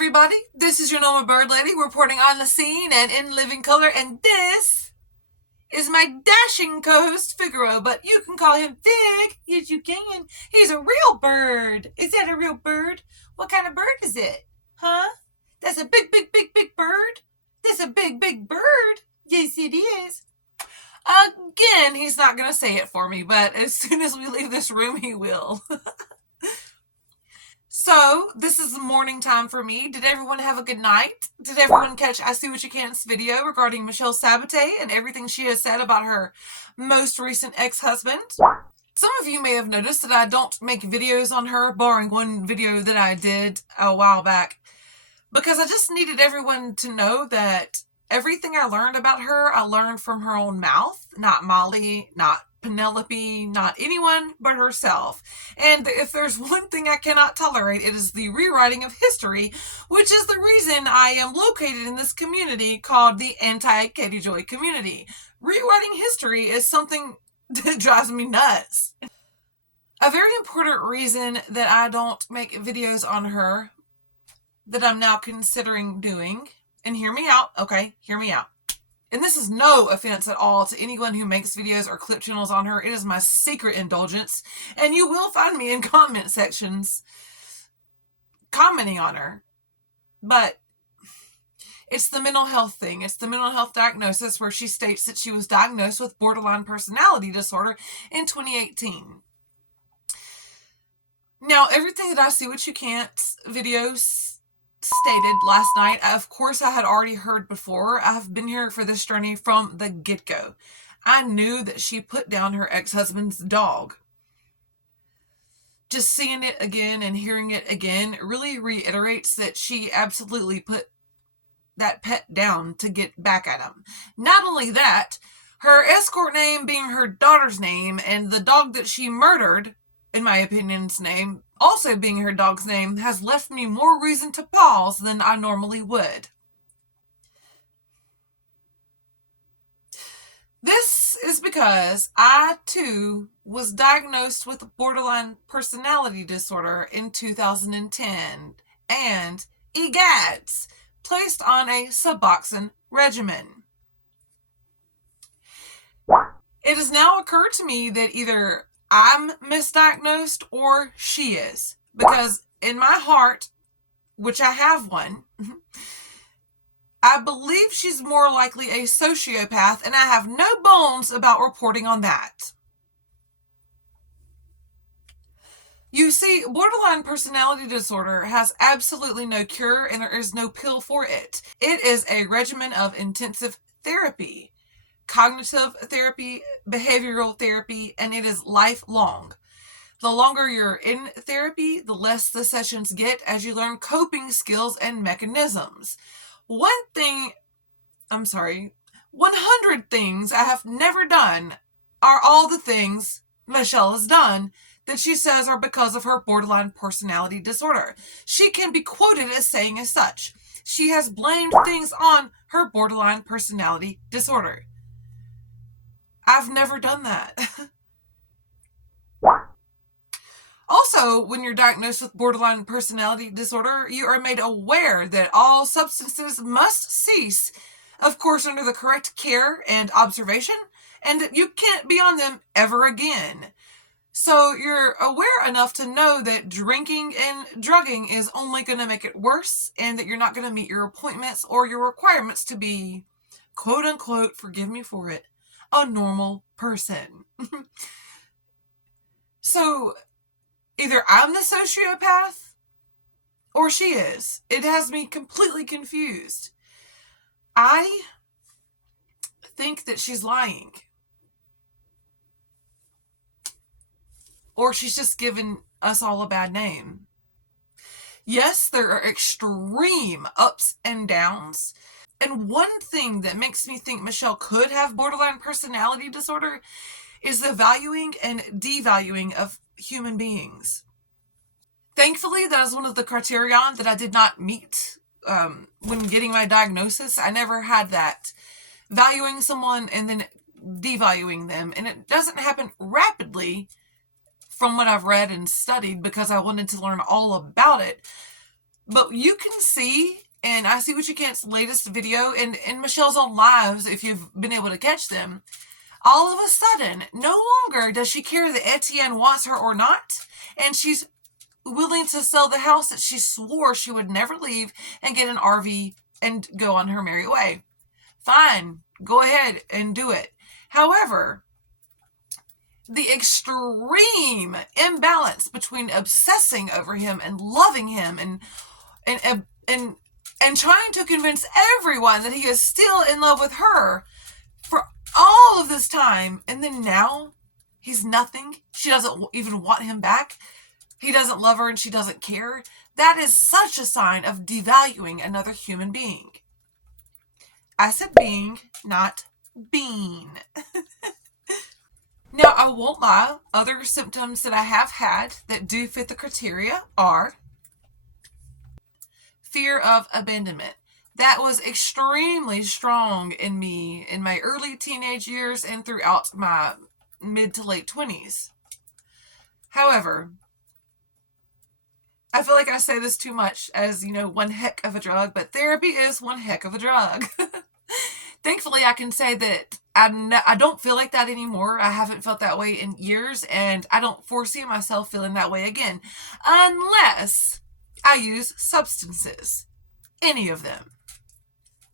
everybody, this is your normal bird lady reporting on the scene and in living color, and this is my dashing co-host Figaro, but you can call him Fig. Yes, you can. He's a real bird. Is that a real bird? What kind of bird is it? Huh? That's a big, big, big, big bird? That's a big, big bird. Yes, it is. Again, he's not going to say it for me, but as soon as we leave this room, he will. So, this is the morning time for me. Did everyone have a good night? Did everyone catch I See What You Can't's video regarding Michelle Sabaté and everything she has said about her most recent ex-husband? Some of you may have noticed that I don't make videos on her, barring one video that I did a while back, because I just needed everyone to know that everything I learned about her, I learned from her own mouth, not Molly, not Penelope, not anyone but herself. And if there's one thing I cannot tolerate, it is the rewriting of history, which is the reason I am located in this community called the Anti-Katie Joy community. Rewriting history is something that drives me nuts. A very important reason that I don't make videos on her that I'm now considering doing, and hear me out, okay? Hear me out. And this is no offense at all to anyone who makes videos or clip channels on her. It is my secret indulgence. And you will find me in comment sections commenting on her. But it's the mental health thing. It's the mental health diagnosis where she states that she was diagnosed with borderline personality disorder in 2018. Now, everything that I See What You Can't videos stated last night, of course I had already heard before. I have been here for this journey from the get-go. I knew that she put down her ex-husband's dog. Just seeing it again and hearing it again really reiterates that she absolutely put that pet down to get back at him. Not only that, her escort name being her daughter's name, and the dog that she murdered, in my opinion's name, also being her dog's name, has left me more reason to pause than I normally would. This is because I, too, was diagnosed with borderline personality disorder in 2010 and, egads, placed on a Suboxone regimen. It has now occurred to me that either I'm misdiagnosed or she is, because in my heart, which I have one, I believe she's more likely a sociopath, and I have no bones about reporting on that. You see, borderline personality disorder has absolutely no cure, and there is no pill for it. It is a regimen of intensive therapy, cognitive therapy, behavioral therapy, and it is lifelong. The longer you're in therapy, the less the sessions get as you learn coping skills and mechanisms. 100 things I have never done are all the things Michelle has done that she says are because of her borderline personality disorder. She can be quoted as saying as such. She has blamed things on her borderline personality disorder. I've never done that. Also, when you're diagnosed with borderline personality disorder, you are made aware that all substances must cease, of course, under the correct care and observation, and that you can't be on them ever again. So you're aware enough to know that drinking and drugging is only going to make it worse, and that you're not going to meet your appointments or your requirements to be, quote unquote, forgive me for it, a normal person. So either I'm the sociopath or she is. It has me completely confused. I think that she's lying. Or she's just given us all a bad name. Yes, there are extreme ups and downs. And one thing that makes me think Michelle could have borderline personality disorder is the valuing and devaluing of human beings. Thankfully, that is one of the criterion that I did not meet when getting my diagnosis. I never had that. Valuing someone and then devaluing them. And it doesn't happen rapidly from what I've read and studied because I wanted to learn all about it. But you can see, and I See What You Can't's latest video, and in Michelle's own lives, if you've been able to catch them, all of a sudden, no longer does she care that Etienne wants her or not, and she's willing to sell the house that she swore she would never leave and get an RV and go on her merry way. Fine, go ahead and do it. However, the extreme imbalance between obsessing over him and loving him and trying to convince everyone that he is still in love with her for all of this time, and then now he's nothing. She doesn't even want him back. He doesn't love her and she doesn't care. That is such a sign of devaluing another human being. I said being, not being. Now, I won't lie, other symptoms that I have had that do fit the criteria are fear of abandonment. That was extremely strong in me in my early teenage years and throughout my mid to late 20s. However, I feel like I say this too much as, one heck of a drug, but therapy is one heck of a drug. Thankfully, I can say that I don't feel like that anymore. I haven't felt that way in years, and I don't foresee myself feeling that way again. Unless I use substances. Any of them.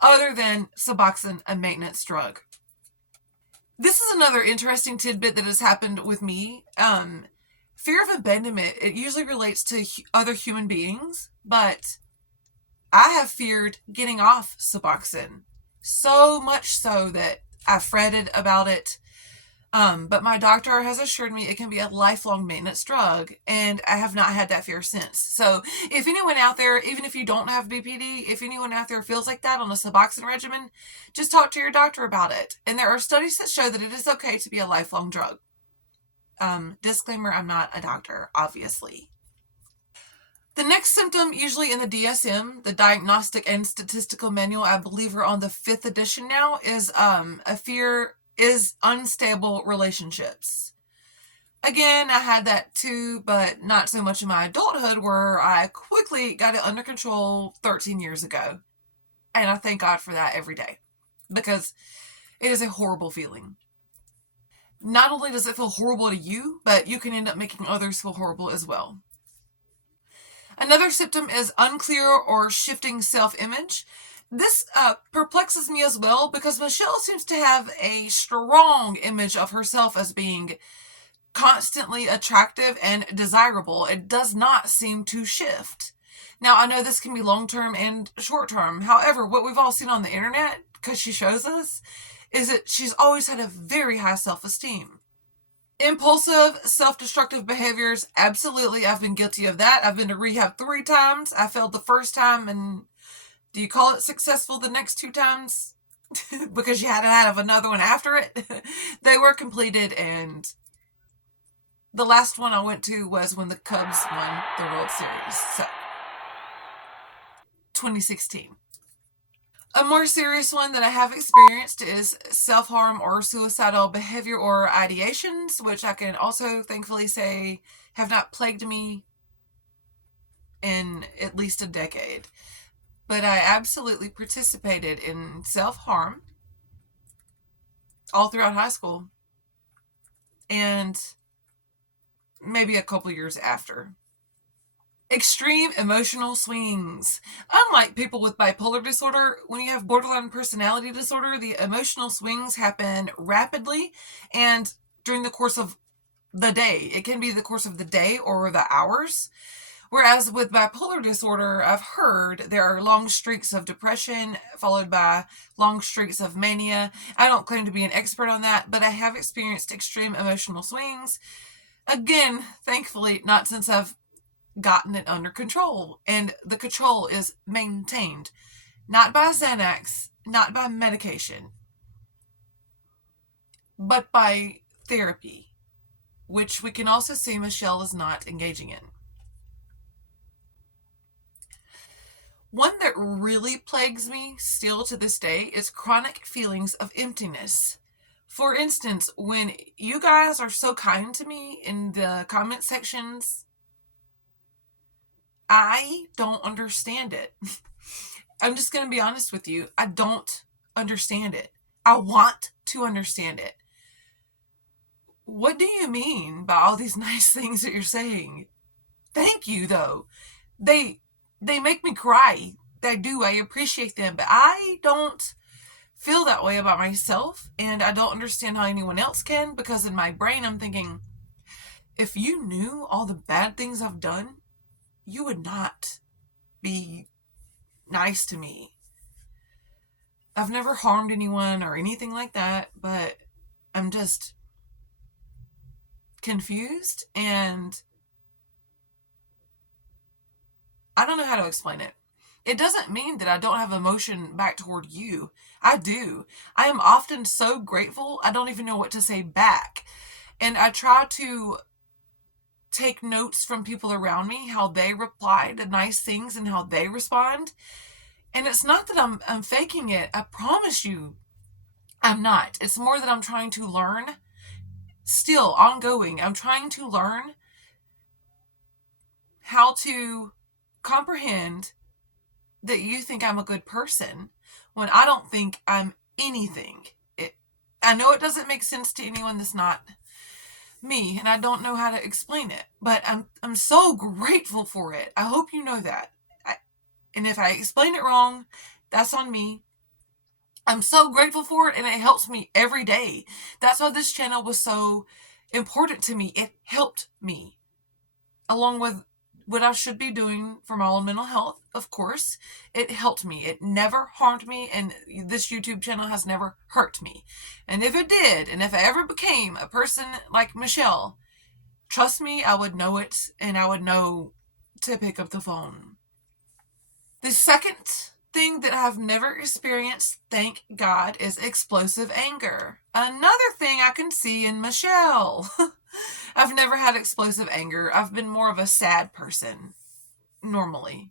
Other than Suboxone, a maintenance drug. This is another interesting tidbit that has happened with me. Fear of abandonment, it usually relates to other human beings, but I have feared getting off Suboxone. So much so that I fretted about it. But my doctor has assured me it can be a lifelong maintenance drug, and I have not had that fear since. So if anyone out there, even if you don't have BPD, if anyone out there feels like that on a Suboxone regimen, just talk to your doctor about it. And there are studies that show that it is okay to be a lifelong drug. Disclaimer, I'm not a doctor, obviously. The next symptom, usually in the DSM, the Diagnostic and Statistical Manual, I believe we're on the 5th edition now, is a fear is unstable relationships. Again, I had that too, but not so much in my adulthood, where I quickly got it under control 13 years ago. And I thank God for that every day, because it is a horrible feeling. Not only does it feel horrible to you, but you can end up making others feel horrible as well. Another symptom is unclear or shifting self-image. This perplexes me as well, because Michelle seems to have a strong image of herself as being constantly attractive and desirable. It does not seem to shift. Now, I know this can be long-term and short-term. However, what we've all seen on the internet, because she shows us, is that she's always had a very high self-esteem. Impulsive, self-destructive behaviors, absolutely, I've been guilty of that. I've been to rehab 3 times. I failed the first time, and do you call it successful the next 2 times? Because you had to have another one after it. They were completed, and the last one I went to was when the Cubs won the World Series. So, 2016. A more serious one that I have experienced is self-harm or suicidal behavior or ideations, which I can also thankfully say have not plagued me in at least a decade. But I absolutely participated in self-harm all throughout high school and maybe a couple years after. Extreme emotional swings. Unlike people with bipolar disorder, when you have borderline personality disorder, the emotional swings happen rapidly and during the course of the day. It can be the course of the day or the hours. Whereas with bipolar disorder, I've heard there are long streaks of depression followed by long streaks of mania. I don't claim to be an expert on that, but I have experienced extreme emotional swings. Again, thankfully, not since I've gotten it under control, and the control is maintained, not by Xanax, not by medication, but by therapy, which we can also see Michelle is not engaging in. One that really plagues me still to this day is chronic feelings of emptiness. For instance, when you guys are so kind to me in the comment sections, I don't understand it. I'm just going to be honest with you. I don't understand it. I want to understand it. What do you mean by all these nice things that you're saying? Thank you, though. They make me cry. They do. I appreciate them, but I don't feel that way about myself, and I don't understand how anyone else can, because in my brain I'm thinking, if you knew all the bad things I've done, you would not be nice to me. I've never harmed anyone or anything like that, but I'm just confused, and I don't know how to explain it. It doesn't mean that I don't have emotion back toward you. I do. I am often so grateful, I don't even know what to say back. And I try to take notes from people around me, how they reply to nice things and how they respond. And it's not that I'm faking it. I promise you, I'm not. It's more that I'm trying to learn. Still ongoing. I'm trying to learn how to comprehend that you think I'm a good person when I don't think I'm anything. I know it doesn't make sense to anyone that's not me, and I don't know how to explain it, but I'm so grateful for it. I hope you know that. And if I explain it wrong, that's on me. I'm so grateful for it, and it helps me every day. That's why this channel was so important to me. It helped me, along with what I should be doing for my own mental health, of course. It helped me. It never harmed me, and this YouTube channel has never hurt me. And if it did, and if I ever became a person like Michelle, trust me, I would know it, and I would know to pick up the phone. The second thing that I've never experienced, thank God, is explosive anger. Another thing I can see in Michelle. I've never had explosive anger. I've been more of a sad person, normally.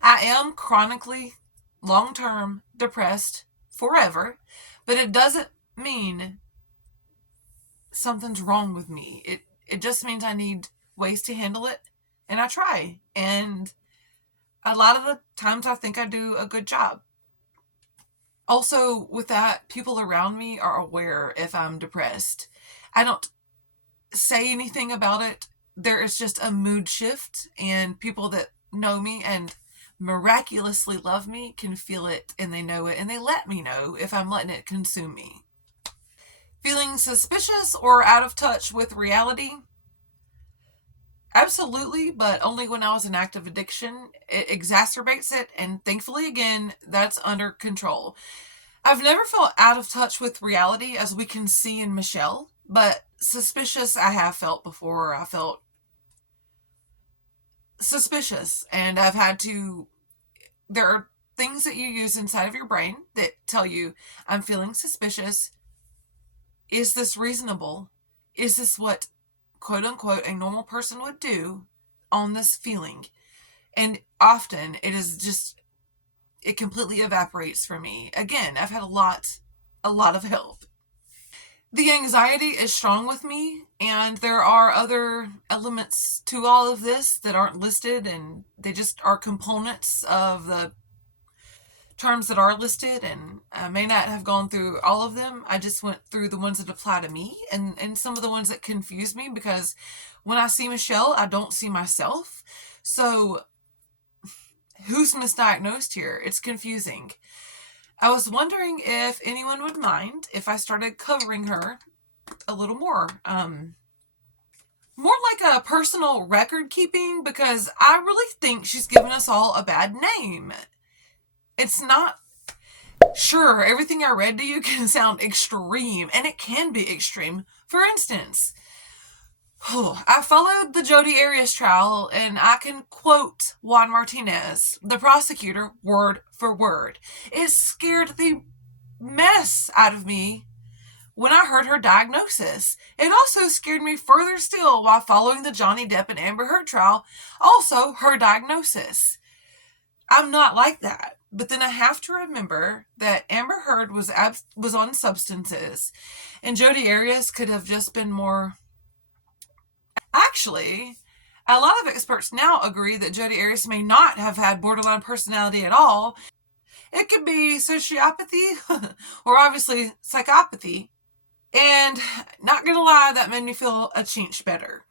I am chronically, long-term depressed forever, but it doesn't mean something's wrong with me. It just means I need ways to handle it, and I try. And a lot of the times I think I do a good job. Also, with that, people around me are aware if I'm depressed. I don't say anything about it. There is just a mood shift, and people that know me and miraculously love me can feel it, and they know it, and they let me know if I'm letting it consume me. Feeling suspicious or out of touch with reality? Absolutely, but only when I was in active addiction. It exacerbates it, and thankfully, again, that's under control. I've never felt out of touch with reality, as we can see in Michelle, but suspicious I have felt before. I felt suspicious, and I've had to... There are things that you use inside of your brain that tell you, I'm feeling suspicious. Is this reasonable? Is this what, quote unquote, a normal person would do on this feeling? And often it is just, it completely evaporates for me. Again, I've had a lot of help. The anxiety is strong with me, and there are other elements to all of this that aren't listed, and they just are components of the terms that are listed, and I may not have gone through all of them. I just went through the ones that apply to me, and some of the ones that confuse me, because when I see Michelle, I don't see myself. So who's misdiagnosed here? It's confusing. I was wondering if anyone would mind if I started covering her a little more. More like a personal record keeping, because I really think she's given us all a bad name. It's not... Sure, everything I read to you can sound extreme, and it can be extreme. For instance, I followed the Jodi Arias trial, and I can quote Juan Martinez, the prosecutor, word for word. It scared the mess out of me when I heard her diagnosis. It also scared me further still while following the Johnny Depp and Amber Heard trial, also her diagnosis. I'm not like that. But then I have to remember that Amber Heard was on substances, and Jodi Arias could have just been more... Actually, A lot of experts now agree that Jodi Arias may not have had borderline personality at all. It could be sociopathy or obviously psychopathy. And not gonna lie, that made me feel a chinch better.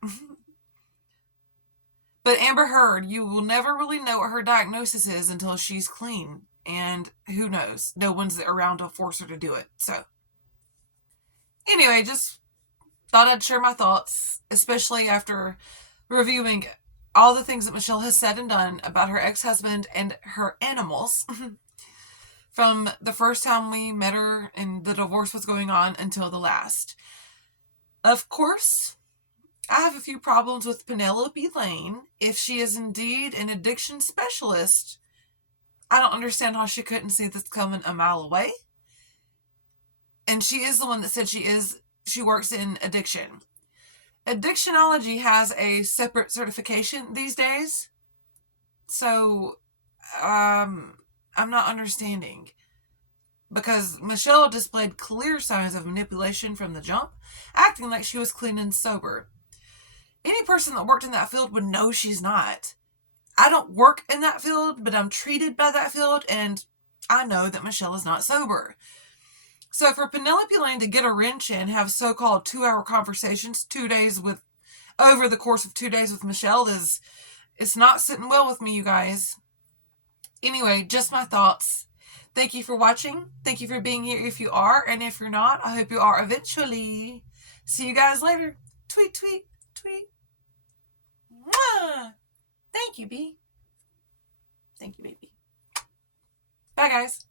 But Amber Heard, you will never really know what her diagnosis is until she's clean. And who knows? No one's around to force her to do it. So, anyway, just thought I'd share my thoughts, especially after reviewing all the things that Michelle has said and done about her ex-husband and her animals from the first time we met her and the divorce was going on until the last. Of course, I have a few problems with Penelope Lane. If she is indeed an addiction specialist, I don't understand how she couldn't see this coming a mile away. And she is the one that said she works in addiction. Addictionology has a separate certification these days. So, I'm not understanding. Because Michelle displayed clear signs of manipulation from the jump, acting like she was clean and sober. Any person that worked in that field would know she's not. I don't work in that field, but I'm treated by that field, and I know that Michelle is not sober. So for Penelope Lane to get a wrench in, have so-called 2-hour conversations over the course of 2 days with Michelle it's not sitting well with me, you guys. Anyway, just my thoughts. Thank you for watching. Thank you for being here if you are, and if you're not, I hope you are eventually. See you guys later. Tweet, tweet, tweet. Mwah! Thank you, B. Thank you, baby. Bye, guys.